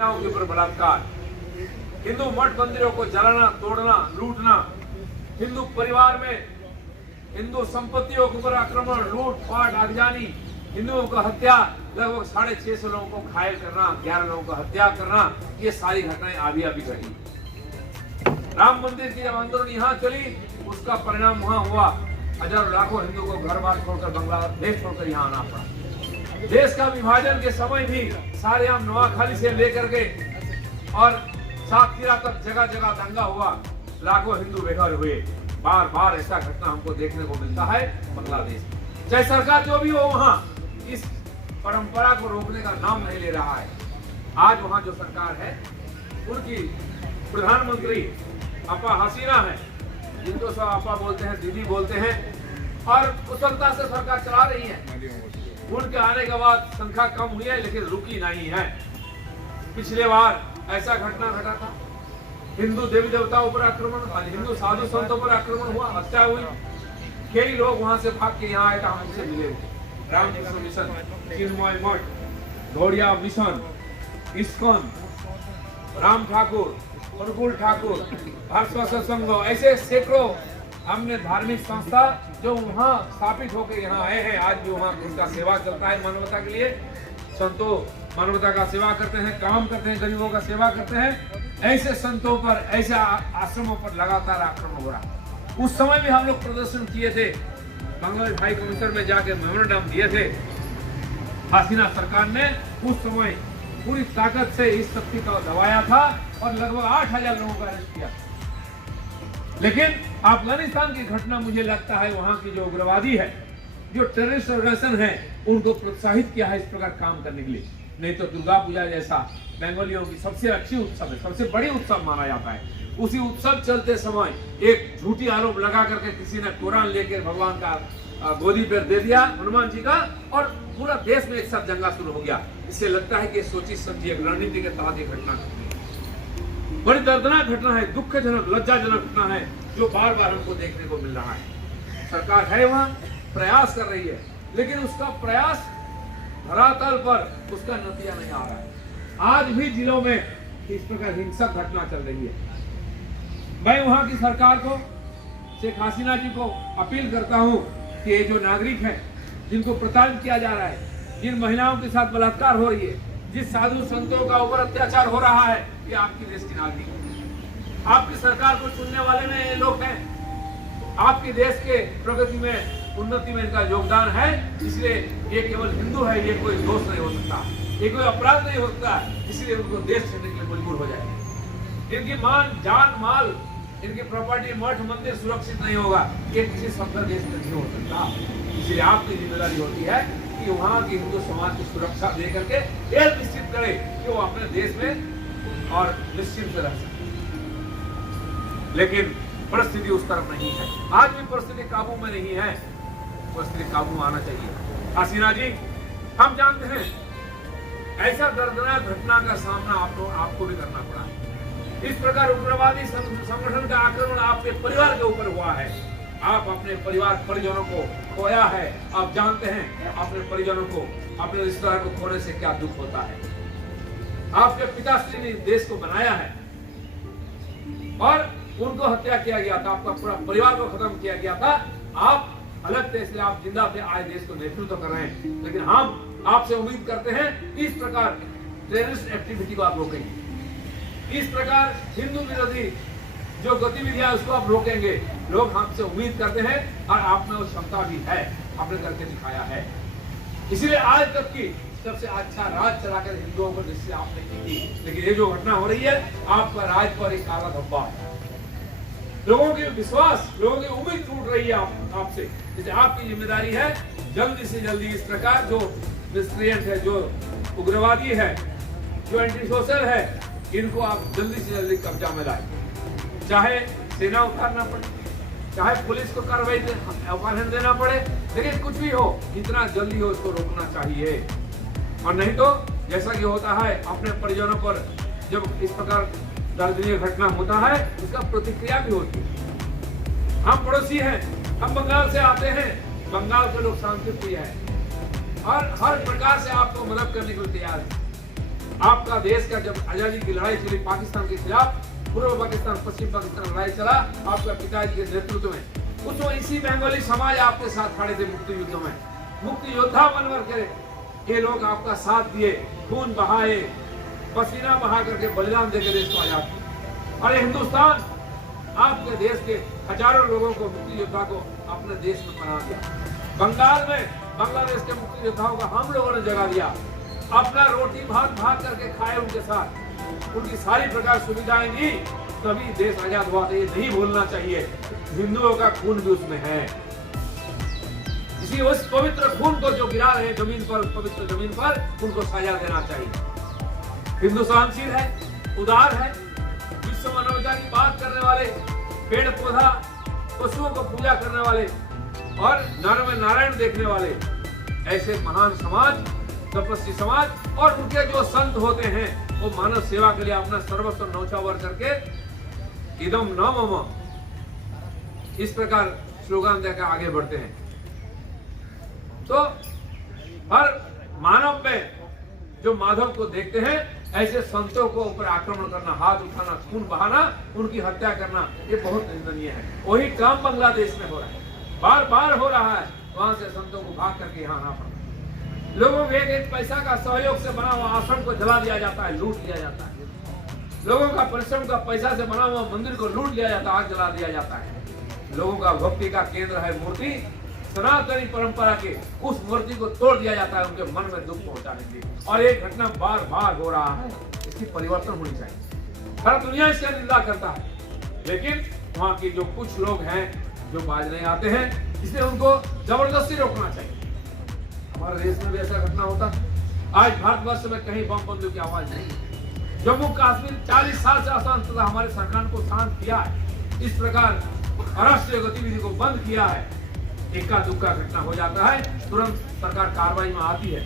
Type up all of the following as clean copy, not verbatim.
के ऊपर बलात्कार, हिंदू मठ मंदिरों को जलाना, तोड़ना, लूटना, हिंदू परिवार में हिंदू संपत्तियों के ऊपर आक्रमण, लूट पाट, आगजनी, हिंदुओं को हत्या, लगभग 650 लोगों को घायल करना, 11 लोगों को हत्या करना, ये सारी घटनाएं अभी घटी। राम मंदिर की जब आंदोलन यहाँ चली, उसका परिणाम वहां हुआ, हजारों लाखों हिंदुओं को घर बार छोड़कर बांग्लादेश छोड़कर यहाँ आना पड़ा। देश का विभाजन के समय भी सारे हम नवाखाली से लेकर के और सातखीरा तक जगह जगह दंगा हुआ, लाखों हिंदू बेघर हुए। बार बार ऐसा घटना हमको देखने को मिलता है बांग्लादेश में। चाहे सरकार जो भी हो, वहां इस परंपरा को रोकने का नाम नहीं ले रहा है। आज वहां जो सरकार है, उनकी प्रधानमंत्री अपा हसीना है, जिनको सब अपा बोलते हैं, दीदी बोलते हैं, और कुशलता से सरकार चला रही है। उनके आने के बाद संख्या कम हुई है, लेकिन रुकी नहीं है। पिछले बार ऐसा घटना घटा था, हिंदू देवी देवताओं पर आक्रमण, हिंदू साधु संतों पर आक्रमण हुआ, हत्या हुई। कई लोग वहां से भाग के यहाँ आए, हमसे मिले। रामकृष्ण मिशन, चिन्मय मठ, गौड़िया मिशन, इस्कॉन, राम ठाकुर, अनुकूल ठाकुर, भारत संघ, ऐसे सैकड़ों हमने धार्मिक संस्था जो वहाँ स्थापित होकर यहाँ आए हैं। आज भी वहाँ उनका सेवा चलता है मानवता के लिए। संतों मानवता का सेवा करते हैं, काम करते हैं, गरीबों का सेवा करते हैं। ऐसे संतों पर, ऐसे आश्रमों पर लगातार आक्रमण हो रहा। उस समय भी हम लोग प्रदर्शन किए थे, बांग्लादेश हाई कमिश्नर में जाके मेमोरेंडम दिए थे। हसीना सरकार ने उस समय पूरी ताकत से इस शक्ति को दबाया था और लगभग 8000 लोगों को अरेस्ट किया। लेकिन अफगानिस्तान की घटना, मुझे लगता है वहां की जो उग्रवादी है, जो टेररिस्ट ऑर्गेनाइजेशन है, उनको प्रोत्साहित किया है इस प्रकार काम करने के लिए। नहीं तो दुर्गा पूजा जैसा बंगालियों की सबसे अच्छी उत्सव है, सबसे बड़ी उत्सव माना जाता है, उसी उत्सव चलते समय एक झूठी आरोप लगा करके किसी ने कुरान लेकर भगवान का गोदी पर दे दिया, हनुमान जी का, और पूरा देश में एक साथ दंगा शुरू हो गया। इससे लगता है कि सोची समझी एक रणनीति के तहत ये घटना बड़ी दर्दनाक घटना है, दुखजनक, लज्जाजनक घटना है, जो बार बार हमको देखने को मिल रहा है। सरकार है वहां, प्रयास कर रही है, लेकिन उसका प्रयास धरातल पर उसका नतीजा नहीं आ रहा है। आज भी जिलों में इस प्रकार हिंसक घटना चल रही है। मैं वहां की सरकार को, शेख हसीना जी को अपील करता हूं कि ये जो नागरिक हैं, जिनको प्रताड़ित किया जा रहा है, जिन महिलाओं के साथ बलात्कार हो रही है, जिस साधु संतों का ऊपर अत्याचार हो रहा है, ये आपकी देश की नागरिक है। आपकी सरकार को चुनने वाले में ये लोग हैं। आपके देश के प्रगति में, उन्नति में इनका योगदान है। इसलिए ये केवल हिंदू है, ये कोई दोष नहीं हो सकता, ये कोई अपराध नहीं हो सकता, इसलिए उनको देश छोड़ने के लिए मजबूर हो जाए। इनकी मान, जान, माल, इनकी प्रॉपर्टी, मठ मंदिर सुरक्षित नहीं होगा, ये किसी सभ्य देश में नहीं हो सकता। इसलिए आपकी जिम्मेदारी होती है कि वहाँ की हिंदू समाज की सुरक्षा दे करके यह निश्चित करे कि वो अपने देश में और निश्चिंत रह सके। लेकिन परिस्थिति उस तरफ नहीं है। आज भी परिस्थिति काबू में नहीं है, परिस्थिति काबू में आना चाहिए। हसीना जी, हम जानते हैं ऐसा दर्दनाक घटना का सामना आपको भी करना पड़ा है। इस प्रकार उग्रवादी संगठन का आक्रमण आपके परिवार के ऊपर हुआ है। आप अपने परिवार परिजनों को खोया है। आप जानते हैं अपने परिजनों को, अपने रिश्तेदार को खोने से क्या दुख होता है। आपके पिताश्री ने देश को बनाया है और उनको हत्या किया गया था, आपका पूरा परिवार को खत्म किया गया था। आप अलग थे, इसलिए आप जिंदा थे, आज देश को नेतृत्व कर रहे हैं। लेकिन हम आपसे उम्मीद करते हैं इस प्रकार टेररिस्ट एक्टिविटी को आप रोकेंगे, इस प्रकार हिंदू विरोधी जो गतिविधियां उसको आप रोकेंगे। लोग हमसे उम्मीद करते हैं और आप में वो क्षमता भी है, आपने करके दिखाया है। इसलिए आज तक की सबसे अच्छा राज चलाकर हिंदुओं को जिससे आपने की थी, लेकिन ये जो घटना हो रही है, आपका राज पर एक काला धब्बा है। लोगों के विश्वास, लोगों की उम्मीद टूट रही है आपसे। इसलिए आपकी जिम्मेदारी है जल्दी से जल्दी इस प्रकार जो मिसक्रिएंट है, जो उग्रवादी है, जो एंटी सोशल है, इनको आप जल्दी से जल्दी कब्जा में लाए। चाहे सेना उतारना पड़े, चाहे पुलिस को कार्रवाई अपहरण देना पड़े, लेकिन कुछ भी हो, जितना जल्दी हो उसको रोकना चाहिए। और नहीं तो जैसा कि होता है अपने परिजनों पर जब इस प्रकार दर्दनीय घटना होता है, उसका प्रतिक्रिया भी होती है। हम पड़ोसी हैं, हम बंगाल से आते हैं, बंगाल के लोग शांतिप्रिय हैं और हर प्रकार से आपको मदद करने के लिए तैयार है। आपका देश का जब आजादी की लड़ाई चली पाकिस्तान के खिलाफ, पूर्व पाकिस्तान पश्चिम पाकिस्तान लड़ाई चला आपका पिताजी के नेतृत्व में, उस वक्त इसी बंगाली समाज आपके साथ खड़े थे मुक्ति युद्ध में। मुक्ति योद्धा बनकर के ये लोग आपका साथ दिए, खून बहाए, पसीना बहा करके बलिदान देकर देश को आजाद किया। और हिंदुस्तान आपके देश के हजारों लोगों को, मुक्ति योद्धा को अपने देश में बना दिया। बंगाल में बांग्लादेश के मुक्ति योद्धाओं का हम लोगों ने जगा दिया, अपना रोटी भात भाग करके खाए उनके साथ, उनकी सारी प्रकार सुविधाएं दी, तभी देश आजाद हुआ था। ये नहीं भूलना चाहिए, हिंदुओं का खून भी उसमें है। इसी उस पवित्र खून को जो गिरा रहे जमीन पर, पवित्र जमीन पर, उनको सजा देना चाहिए। हिंदू सहनशील है, उदार है, विश्व मानवता की बात करने वाले, पेड़ पौधा पशुओं को पूजा करने वाले और नर में नारायण देखने वाले ऐसे महान समाज, तपस्वी समाज, और उनके जो संत होते हैं वो मानव सेवा के लिए अपना सर्वस्व न्यौछावर करके इदम न मम इस प्रकार स्लोगन देकर आगे बढ़ते हैं। तो हर मानव में जो माधव को देखते हैं, ऐसे संतों को ऊपर आक्रमण करना, हाथ उठाना, खून बहाना, उनकी हत्या करना, ये बहुत निंदनीय है। वही काम बांग्लादेश में हो रहा है, बार बार हो रहा है। वहां से संतों को भाग करके यहाँ आना पड़ा। लोगों के एक पैसा का सहयोग से बना हुआ आश्रम को जला दिया जाता है, लूट लिया जाता है। लोगों का परिश्रम का पैसा से बना हुआ मंदिर को लूट लिया जाता है, आग जला दिया जाता है। लोगों का भक्ति का केंद्र है मूर्ति, सनातनी परंपरा के उस मूर्ति को तोड़ दिया जाता है उनके मन में दुख पहुंचाने के लिए। और ये घटना बार बार हो रहा है, इसकी परिवर्तन होनी चाहिए। सारा दुनिया इसका निंदा करता है, लेकिन वहाँ की जो कुछ लोग हैं जो बाज नहीं आते हैं, इसलिए उनको जबरदस्ती रोकना चाहिए। हमारे देश में भी ऐसा घटना होता। आज भारतवर्ष में कहीं बम बंदूक की आवाज नहीं। जम्मू कश्मीर 40 साल से अशांत था, हमारे सरकार को शांत किया है, इस प्रकार अराष्ट्रीय गतिविधि को बंद किया है। इक्का दुक्का घटना हो जाता है, तुरंत सरकार कार्रवाई में आती है।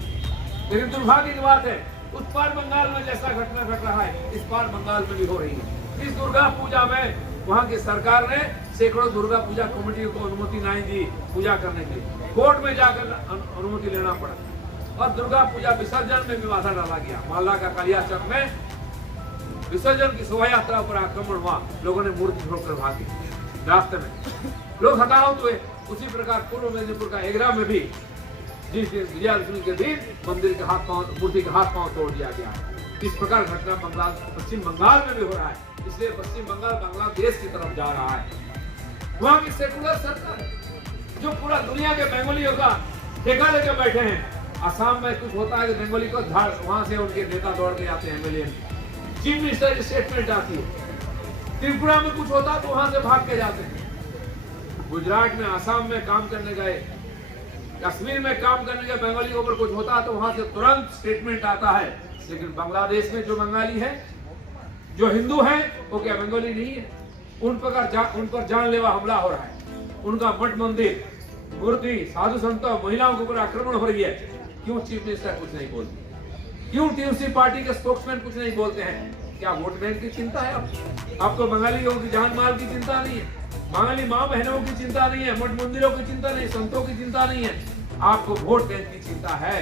लेकिन दुर्भाग्य की बात है, उस पार बंगाल में जैसा घटना घट रहा है, इस पार बंगाल में भी हो रही है। इस दुर्गा पूजा में वहाँ की सरकार ने सैकड़ों दुर्गा पूजा कमेटी को अनुमति नहीं दी पूजा करने के लिए, कोर्ट में जाकर अनुमति लेना पड़ा। और दुर्गा पूजा विसर्जन में भी बाधा डाला गया। मालदा का कालियाचक में विसर्जन की शोभा यात्रा पर आक्रमण हुआ, लोगों ने मूर्ति छोड़कर भागी, रास्ते में लोग हताहत हुए। उसी प्रकार पूर्व मेदिनीपुर का एगरा में भी जिस दिन विजयादशमी के दिन मंदिर के हाथ पांव, मूर्ति के हाथ पांव तोड़ दिया गया है। इस प्रकार घटना पश्चिम बंगाल में भी हो रहा है, इसलिए पश्चिम बंगाल बांग्लादेश की तरफ जा रहा है। वहाँ की सेकुलर सरकार जो पूरा दुनिया के बंगालियों का ठेका लेकर बैठे हैं। असम में कुछ होता है तो बंगाली को वहां से उनके नेता दौड़ के आते हैं, एमएलए, चीफ मिनिस्टर की स्टेटमेंट आती है। त्रिपुरा में कुछ होता तो वहां से भाग के जाते हैं। गुजरात में, असम में काम करने गए, कश्मीर में काम करने गए बंगालियों पर कुछ होता तो वहां से तुरंत स्टेटमेंट आता है। लेकिन बांग्लादेश में जो बंगाली है, जो हिंदू है, वो क्या बंगाली नहीं है? उन पर जानलेवा हमला हो रहा है। उनका मठ मंदिर, मूर्ति, साधु संतों, महिलाओं के ऊपर आक्रमण हो रही है। क्यों चीफ मिनिस्टर कुछ नहीं बोलते? क्यों टीएमसी पार्टी के स्पोक्समैन कुछ नहीं बोलते हैं? क्या वोट बैंक की चिंता है आपको? बंगालियों की जान माल की चिंता नहीं है, बंगाली माँ बहनों की चिंता नहीं है, मठ मंदिरों की चिंता नहीं, संतों की चिंता नहीं है, आपको वोट बैंक की चिंता है।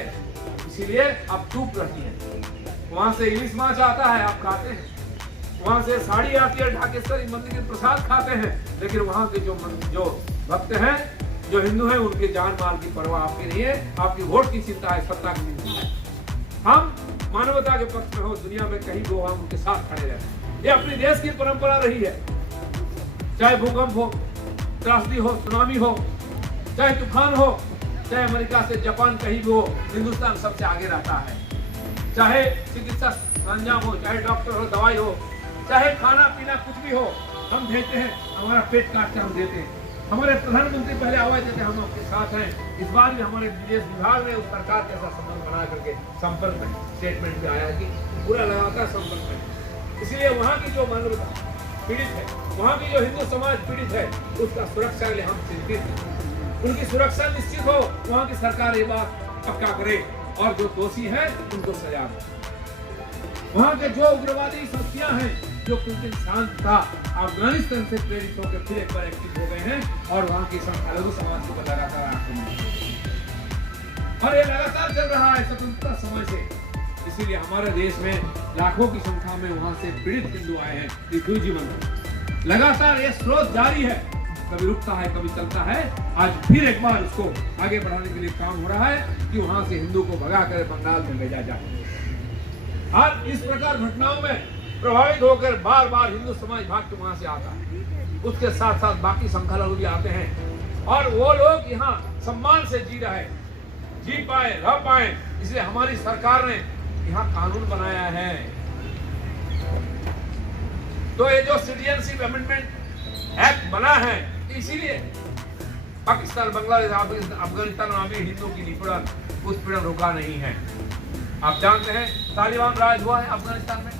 इसीलिए आप चुप रहती हैं। वहां से इलिश माछ आता है, आप खाते हैं। वहां से साड़ी आती है, ढाकेश्वरी मंदिर के प्रसाद खाते हैं। लेकिन वहां के जो भक्त हैं, जो हिंदू हैं, उनके जान माल की परवाह आपकी नहीं है। आपकी वोट की चिंता है, सत्ता की चिंता है। हम मानवता के पक्ष में हो, दुनिया में कहीं भी हो, हम उनके साथ खड़े रहते। ये अपने देश की परंपरा रही है। चाहे भूकंप हो, त्रासदी हो, सुनामी हो, चाहे तूफान हो, चाहे अमेरिका से जापान कहीं भी हो, हिंदुस्तान सबसे आगे रहता है। चाहे चिकित्सा सरंजाम हो, चाहे डॉक्टर हो, दवाई हो, चाहे खाना पीना कुछ भी हो, हम देते हैं। हमारा पेट काट कर हम देते हैं। हमारे प्रधानमंत्री पहले आवाज देते, हम आपके साथ हैं। इस बार भी हमारे विदेश विभाग ने उस सरकार के साथ संबंध बना करके संपर्क में स्टेटमेंट भी आया कि पूरा लगातार संपर्क में। इसलिए वहाँ की जो मानवता पीड़ित है, वहाँ की जो हिंदू समाज पीड़ित है, उसका सुरक्षा के लिए हम चिंतित हैं। उनकी सुरक्षा निश्चित हो, वहाँ की सरकार ये बात पक्का करे और जो दोषी है उनको सजा दे। वहाँ के जो उग्रवादी शक्तियां हैं, जो कुछ दिन शांत था, अफगानिस्तान से प्रेरित होकर फिर एक बार एक्टिव हो गए हैं और वहाँ की संख्यालघु समाज को लगातार आक्रमण, और ये लगातार चल रहा है स्वतंत्रता समय से। इसीलिए हमारे देश में लाखों की संख्या में वहां से पीड़ित हिंदू आए हैं रिफ्यूजी बनकर। लगातार ये स्रोत जारी है, कभी रुकता है कभी चलता है। आज फिर एक बार उसको आगे बढ़ाने के लिए काम हो रहा है कि वहां से हिंदू को भगा कर बंगाल में भेजा जाए। आज इस प्रकार घटनाओं में प्रभावित होकर बार बार हिंदू समाज भाग के वहां से आता है। उसके साथ साथ बाकी संख्यालघु भी आते हैं और वो लोग यहाँ सम्मान से जी रहे, जी पाए, रह पाए। इसलिए हमारी सरकार ने यहाँ कानून बनाया है। तो ये जो सिटीजनशिप अमेंडमेंट एक्ट बना है, इसीलिए पाकिस्तान, बांग्लादेश, अफगानिस्तान में अभी हिंदू की निपीड़न, उत्पीड़न रुका नहीं है। आप जानते हैं तालिबान राज हुआ है अफगानिस्तान में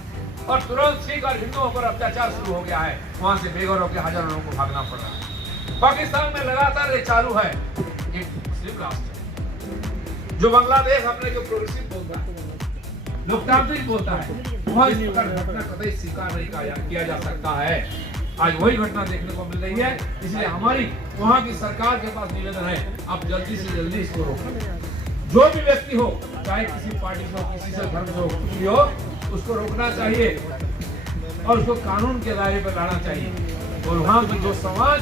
और तुरंत सिख और हिंदुओं पर अत्याचार शुरू हो गया है। वहां से बेघर होकर हजारों लोगों को भागना पड़ रहा है। पाकिस्तान में लगातार ये चालू है। एक मुस्लिम राष्ट्र जो बांग्लादेश अपने को प्रोग्रेसिव बोलता है, लोकतांत्रिक बोलता है, वह इस प्रकार घटना कतई स्वीकार नहीं किया जा सकता है। आज वही घटना देखने को मिल रही है। इसलिए हमारी वहाँ की सरकार के पास निवेदन है, आप जल्दी से जल्दी इसको रोकें। जो भी व्यक्ति हो, चाहे किसी पार्टी से हो, किसी से धर्म से हो, कुछ भी हो, उसको रोकना चाहिए और उसको कानून के दायरे पर लाना चाहिए। और वहाँ की जो समाज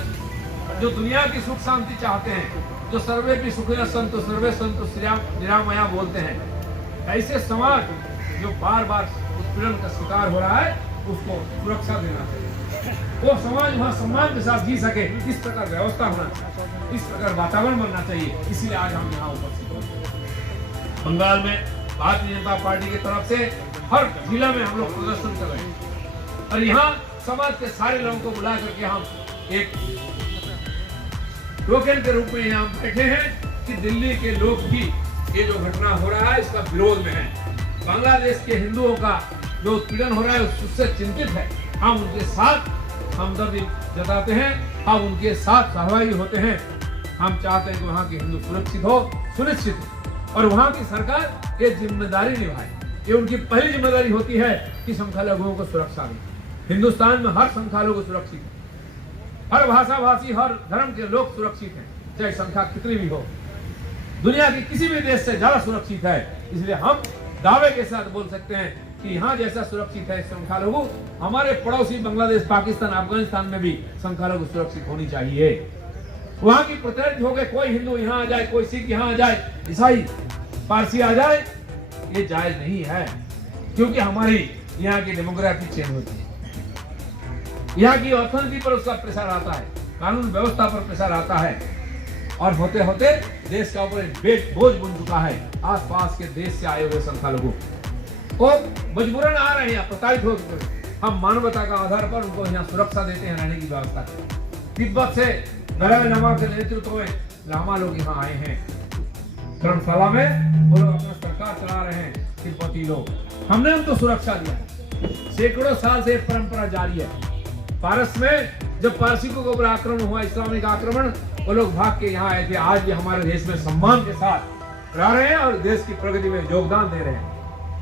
जो दुनिया की सुख शांति चाहते हैं, जो सर्वे भी सुखिनः सन्तु सर्वे सन्तु निरामया बोलते हैं, ऐसे समाज जो बार बार उत्पीड़न का शिकार हो रहा है, उसको सुरक्षा देना चाहिए। वो समाज वहाँ सम्मान के साथ जी सके, इस प्रकार व्यवस्था होना चाहिए, इस प्रकार वातावरण बनना चाहिए। इसीलिए आज हम यहाँ उपस्थित हैं। बंगाल में भारतीय जनता पार्टी की तरफ से हर जिला में हम लोग प्रदर्शन कर रहे हैं और यहाँ समाज के सारे लोगों को बुला करके हम एक टोकन के रूप में यहाँ बैठे हैं कि दिल्ली के लोग भी ये जो घटना हो रहा है इसका विरोध में है। बांग्लादेश के हिंदुओं का जो उत्पीड़न हो रहा है उससे चिंतित है। हम उनके साथ हमदर्दी जताते हैं, हम उनके साथ सहभागी होते हैं। हम चाहते हैं कि वहाँ के हिंदू सुरक्षित हो, सुनिश्चित हो और वहाँ की सरकार ये जिम्मेदारी निभाए। ये उनकी पहली जिम्मेदारी होती है कि संख्यालघुओं को सुरक्षा दे। हिंदुस्तान में हर संख्यालघु सुरक्षित है, हर भाषा भाषी, हर धर्म के लोग सुरक्षित हैं, चाहे संख्या कितनी भी हो। दुनिया के किसी भी देश से ज्यादा सुरक्षित है। इसलिए हम दावे के साथ बोल सकते हैं कि यहाँ जैसा सुरक्षित है संख्यालघु, हमारे पड़ोसी बांग्लादेश, पाकिस्तान, अफगानिस्तान में भी संख्यालघु सुरक्षित होनी चाहिए। वहाँ की प्रताड़ित हो गए, कोई हिंदू यहाँ आ जाए, कोई सिख यहाँ आ जाए, ईसाई पारसी आ जाए, ये जायज नहीं है। क्योंकि हमारी यहाँ की डेमोग्राफी चेंज होती है, यहाँ की अर्थनीति पर उसका प्रेशर आता है, कानून व्यवस्था पर प्रेशर आता है और होते होते देश का ऊपर एक बोझ बन चुका है। आसपास के देश से आए हुए संख्यालघु वो मजबूरन आ रहे हैं, प्रताड़ित हो चुके हैं। हम मानवता का आधार पर उनको यहाँ सुरक्षा देते हैं, रहने की व्यवस्था करते हैं। तिब्बत से दलाई लामा के नेतृत्व में लामा लोग यहाँ आए हैं। धर्मशाला में वो लोग अपना सरकार चला रहे हैं, तिब्बती लोग। हमने उनको सुरक्षा दिया। सैकड़ों साल से परंपरा जारी है। पारस में जब पारसिकों के ऊपर आक्रमण हुआ, इस्लामिक आक्रमण, वो लोग भाग के यहाँ आए थे। आज भी हमारे देश में सम्मान के साथ रह रहे हैं और देश की प्रगति में योगदान दे रहे हैं।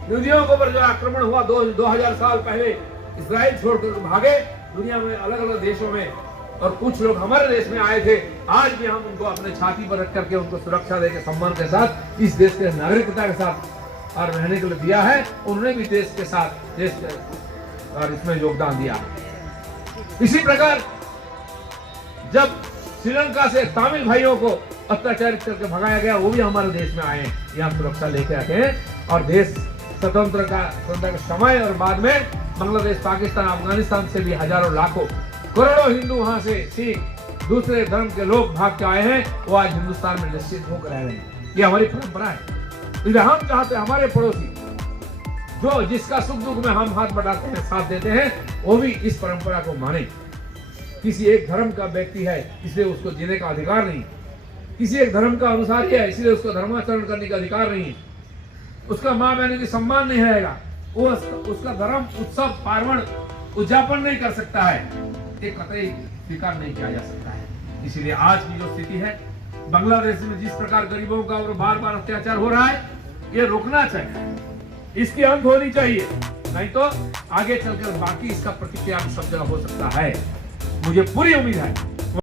यहूदियों के ऊपर जो आक्रमण हुआ 2000 साल पहले, इस्राइल छोड़कर भागे दुनिया में अलग अलग देशों में, और कुछ लोग हमारे देश में आए थे। आज भी हम उनको अपने छाती पर रख करके उनको सुरक्षा देकर सम्मान के साथ इस देश के नागरिकता के साथ और रहने के लिए दिया है। उन्होंने भी देश के साथ देश और इसमें योगदान दिया। इसी प्रकार जब श्रीलंका से तमिल भाइयों को अत्याचारित करके भगाया गया, वो भी हमारे देश में आए हैं, यहाँ सुरक्षा लेके आते हैं और देश स्वतंत्र का समय और बाद में बांग्लादेश, पाकिस्तान, अफगानिस्तान से भी हजारों लाखों करोड़ों हिंदू वहां से सिख दूसरे धर्म के लोग भाग के आए हैं। वो आज हिंदुस्तान में निश्चित होकर रह रहे हैं। ये हमारी परंपरा है। इसलिए हम चाहते हैं हमारे पड़ोसी जो जिसका सुख दुख में हम हाथ बढ़ाते हैं, साथ देते हैं, वो भी इस परंपरा को माने। किसी एक धर्म का व्यक्ति है इसलिए उसको जीने का अधिकार नहीं, किसी एक धर्म का अनुसारी है इसलिए उसको धर्माचरण करने का अधिकार नहीं, उसका माँ बहन की सम्मान नहीं रहेगा, वो उसका धर्म उत्सव पार्वण उद्यापन नहीं कर सकता है, ये कतई स्वीकार नहीं किया जा सकता है। इसीलिए आज की जो स्थिति है बांग्लादेश में, जिस प्रकार गरीबों का और बार बार अत्याचार हो रहा है, ये रोकना चाहिए, इसकी अंत होनी चाहिए। नहीं तो आगे चलकर बाकी इसका प्रतिक्रिया सब जगह हो सकता है। मुझे पूरी उम्मीद है